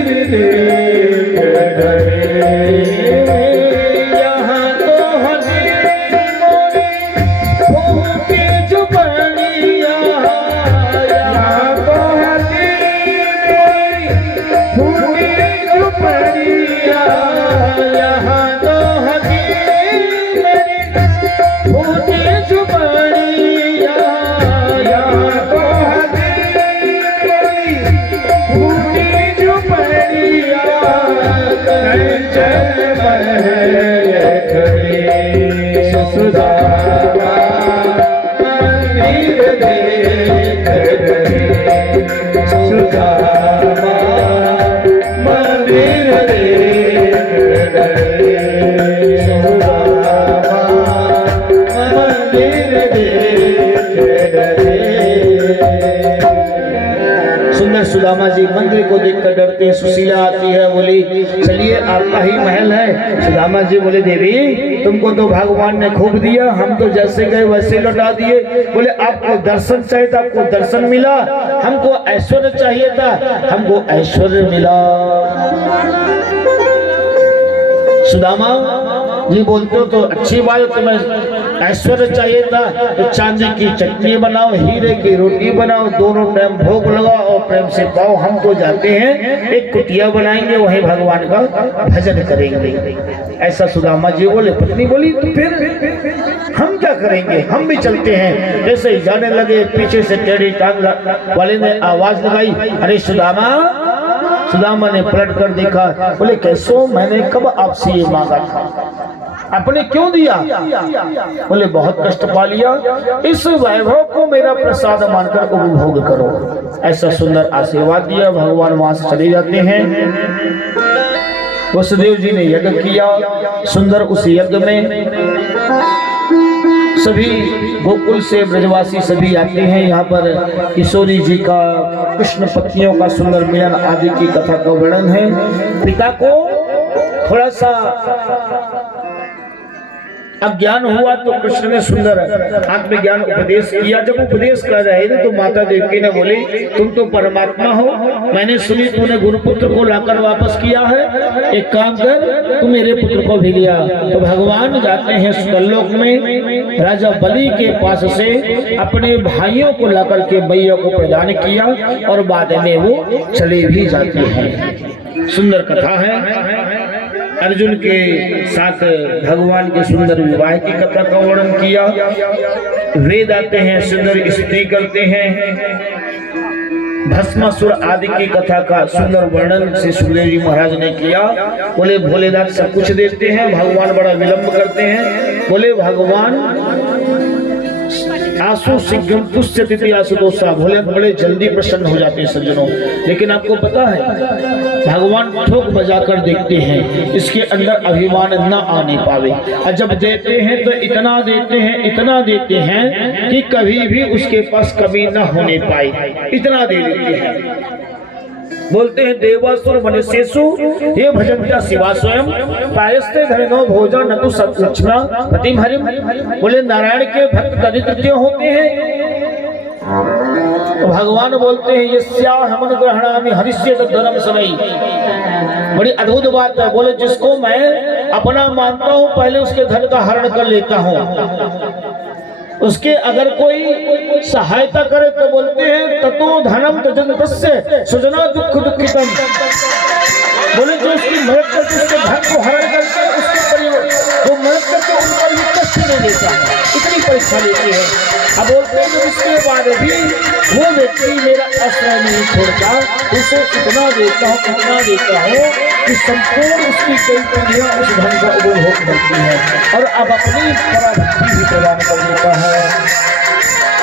मंदिर देख डरे, यहाँ तो हंसी मोरी बहू की जुबानिया, यहाँ तो हंसी मोरी बहू की जुबानिया, यहाँ तो हंसी मेरी बहू की जुबानिया, यहाँ तो हंसी मेरी बहू की जुबानिया, कंचन महल खड़ी सुदामा मंदिर देख डरे, सुदामा मंदिर देख डरे, सुदामा मंदिर देख डरे। सुंदर सुदामा जी मंदिर को देखकर डरते हैं। सुशीला आती है, बोली चलिए आपका ही महल है। सुदामा जी बोले देवी तुमको तो भगवान ने खूब दिया, हम तो जैसे गए वैसे लौटा दिए। बोले आपको दर्शन चाहिए था, आपको दर्शन मिला, हमको ऐश्वर्य चाहिए था, हमको ऐश्वर्य मिला। सुदामा जी बोलते हो तो अच्छी बात है, तुम्हें ऐश्वर्य चाहिए था तो चांदी की चटनी बनाओ, हीरे की रोटी बनाओ, दोनों टाइम भोग लगाओ और प्रेम से पाओ। हम तो जाते हैं एक कुटिया बनाएंगे, वहीं भगवान का भजन करेंगे। ऐसा सुदामा जी बोले। पत्नी बोली तो फिर हम क्या करेंगे, हम भी चलते हैं। जैसे ही जाने लगे पीछे से टेढ़ी टांग वाले ने आवाज लगाई, अरे सुदामा। सुदामा ने पलट कर देखा, बोले कैसो, मैंने कब आपसे ये मांगा था, आपने क्यों दिया? बोले बहुत कष्ट पा लिया, इस वैभव को मेरा प्रसाद मानकर उपभोग करो। ऐसा सुंदर आशीर्वाद दिया। भगवान वहां से चले जाते हैं। वसुदेव जी ने यज्ञ किया सुंदर। उस यज्ञ में सभी गोकुल से ब्रजवासी सभी आते हैं। यहाँ पर किशोरी जी का, कृष्ण पत्नियों का सुंदर मिलन आदि की कथा का वर्णन है। पिता को थोड़ा सा अज्ञान हुआ तो कृष्ण ने सुंदर आत्मज्ञान उपदेश किया। जब उपदेश कर रहे थे तो माता देवकी ने बोली तुम तो परमात्मा हो, मैंने सुनी तूने गुरुपुत्र को लाकर वापस किया है, एक काम कर तू मेरे पुत्र को भी लिया। तो भगवान जाते हैं सुतलोक में, राजा बलि के पास से अपने भाइयों को लाकर के मैया को प्रदान किया और बाद में वो चले भी जाते हैं। सुंदर कथा है। अर्जुन के साथ भगवान के सुंदर विवाह की कथा का वर्णन किया। वेद आते हैं, सुंदर स्तुति करते हैं। भस्मासुर आदि की कथा का सुंदर वर्णन से सुखदेव जी महाराज ने किया। बोले भोलेनाथ सब कुछ देते हैं, भगवान बड़ा विलंब करते हैं। बोले भगवान आसु शीघ्रम तुष्यति आशुतोषा, भोले बड़े जल्दी प्रसन्न हो जाते हैं सज्जनों। लेकिन आपको पता है भगवान ठोक बजा कर देखते हैं, इसके अंदर अभिमान न आने पावे। और जब देते हैं तो इतना देते हैं, इतना देते हैं कि कभी भी उसके पास कमी न होने पाए, इतना दे देते हैं। बोलते हैं देवासुर मनुष्येषु ये भजन्त्या शिवा स्वयं प्रायस्ते धर्मो भोजन न तो सत्लक्ष्मा प्रतिम हरिम। बोले नारायण के भक्त दरिद्र क्यों होते हैं? तो भगवान बोलते हैं यस्या हमन ग्रहणामि हरिष्ये धर्म सनई। बड़ी अद्भुत बात है। बोले जिसको मैं अपना मानता हूँ पहले उसके धन का हरण कर लेता हूँ, उसके अगर कोई सहायता करे तो बोलते हैं ततो धनम तजन्तस्य सुजना दुख दुखितम। बोले जो उसकी मदद करके उसके धन को हरण करके उसके परिवार जो मदद करके उनका भी कष्ट नहीं देता है, इतनी परीक्षा लेती है। अब बोलते हैं जब इसके बाद भी वो व्यक्ति मेरा आश्रय नहीं छोड़ता, उसे इतना देता हूँ कि संपूर्ण उसकी कई पीढ़ियां उस धन का उपभोग करती है और अब अपनी पराभक्ति भी प्रदान कर देता है।